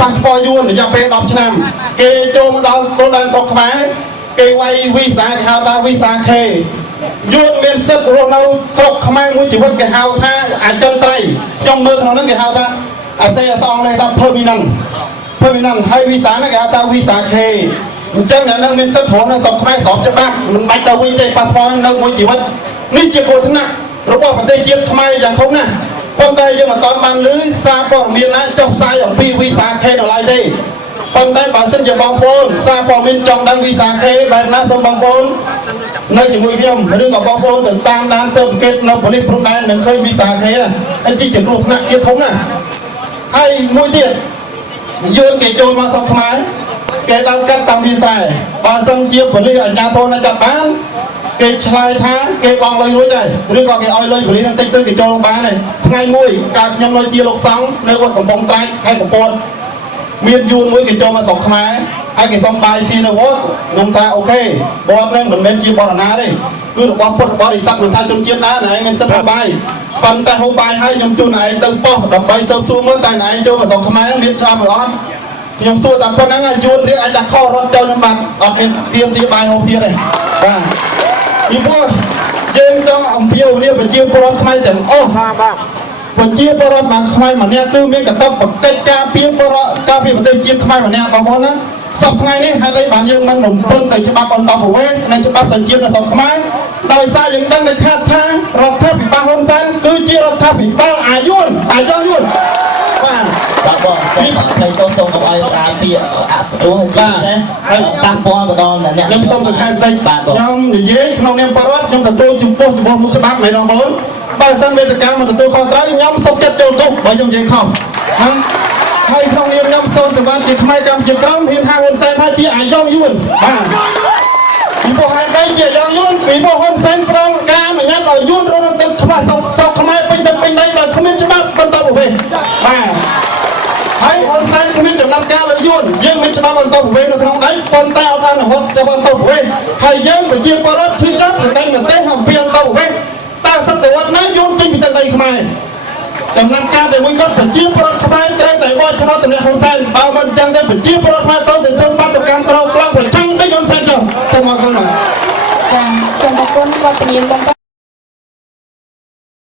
passport យួនរយៈពេល10ឆ្នាំគេចូលមកដល់គោលដៅស្រុកខ្មែរគេវាយវីសាគេហៅថាវីសាខេយួនមានសិទ្ធិរស់នៅស្រុកខ្មែរមួយជីវិតគេហៅថាអចិន្ត្រៃយ៍ខ្ញុំមើលក្នុងហ្នឹងគេហៅថាអាសេអសងនេះថា permanent ហើយវីសាហ្នឹងគេហៅថាវីសាខេអញ្ចឹងអ្នកនឹងមានសិទ្ធិរស់នៅស្រុកខ្មែរស្របច្បាប់មិនបាច់ទៅវិញទេ passport នៅមួយជីវិតនេះជាគ្រោះថ្នាក់របស់ប្រទេសជាតិខ្មែរយ៉ាងធំណាស់ប៉ុន្តែយើងមិនបានឮសារព័ត៌មានណាចុះផ្សាយអំពីវីសាខេនៅឡើយទេប៉ុន្តែបើសិនជាបងប្អូនសារព័ត៌មានចង់ដឹងវីសាខេបែបណាសូមបងប្អូននៅជាមួយខ្ញុំឬក៏បងប្អូនទៅតាមដានស៊ើបអង្កេតនៅប៉ូលីសព្រំដែននឹងឃើញវីសាខេហ្នឹងជាគ្រោះថ្នាក់ជាតិធំណាស់ហើយមួយទៀតយួនគេចូលមកស្រុកខ្មែរគេដល់កាត់តាមវាស្រែបើសិនជាប៉ូលីសអាជ្ញាធរនៅចាប់បានគេឆ្លើយថាគេបង់លុយរួចហើយឬក៏គេឲ្យលុយប៉ូលីសនឹងតិចទៅគេចូលបានហើយថ្ងៃមួយកាលខ្ញុំនៅជាលោកសង្ឃនៅវត្តកំពង់ត្រាច់ខេត្តកំពតមានយួនមួយគេចូលមកស្រុកខ្មែរហើយគេសុំបាយស៊ីនៅវត្តខ្ញុំថាអូខេវត្តនឹងមិនមែនជាបរណាទេគឺរបស់ពុទ្ធបរិស័ទមិនថាជនជាតិណាឯងមានសិទ្ធិបាយប៉ុន្តែហូបបាយហើយខ្ញុំជូនឯងទៅប៉ុស្តិ៍ដើម្បីស៊ើបសួរមើលតើឯងចូលមកស្រុកខ្មែរមានឆ្លាមឬអត់ខ្ញុំសួរតែប៉ុណ្្នឹងយួនរៀបអាចដាក់ខរត់ចូលខ្ញុំបាត់អត់មានទៀមបាយហូបទៀតទេបាទពីព្រោះយើងចង់អំពាវនាវប្រជាពលរដ្ឋខ្មែរទាំងអស់បាទប្រជាពលរដ្ឋខ្មែរម្នាក់គឺមានកាតព្វកិច្ចការពារពលរដ្ឋការពារប្រទេសជាតិខ្មែរម្នាក់បងប្អូនណាសប្តាហ៍នេះហេតុអីបានយើងមិនរំពឹងទៅច្បាប់អន្តរប្រវេសន៍និងច្បាប់សញ្ជាតិនៅស្រុកខ្មែរដោយសារយើងដឹងថារដ្ឋាភិបាលហ៊ុនសែនគឺជារដ្ឋាភិបាលអាយុនបាទបងសូមផ្លេចទៅសូមឲ្យការពារអសរោះជាពិសេសហើយប៉ះពាល់ទៅដល់អ្នកខ្ញុំសូមទៅខែបន្តិចខ្ញុំនិយាយក្នុងនាមពលរដ្ឋខ្ញុំទទួលចំពោះមុខច្បាប់មែនបងប្អូនបើសិនវេទិកាមិនទទួលខុសត្រូវខ្ញុំសូមចិត្តចូលទោសបើខ្ញុំនិយាយខុសណាហើយក្នុងនាមខ្ញុំសូមសវណ្ណជាខ្មែរកម្ពុជាក្រមហ៊ានហៅហ៊ុនសែនថាជាអាយ៉ងយួនបាទពីព្រោះហេតុអីជាអាយ៉ងយួនពីព្រោះហ៊ុនសែនប្រងការអនុញ្ញាតឲ្យយួនរស់នៅទឹកខ្វះស្រុកខ្មែរពេញទឹកពេញដីដោយគ្មានច្បាប់បន្តប្រវេសន៍បាទហើយហ៊ុនសែនគ្មានចំណាត់ការលើយួនយើងមានច្បាប់បន្តប្រវេសន៍នៅក្នុងដីប៉ុន្តែអត់អនុវត្តច្បាប់បន្តប្រវេសន៍ហើយយើងប្រជាពលរដ្ឋជឿចាប់ប្រដេញប្រទេសអំពីបន្តប្រវេសន៍តើសតវត្សណាយួនចេញពីទឹកដីខ្មែរដំណាក់កាលតែមួយគាត់ប្រជាពលរដ្ឋខ្មែរត្រូវតែបោះឆ្នោតតំណែងហ៊ុនសែនបើមិនចឹងទេប្រជាពលរដ្ឋខ្មែរ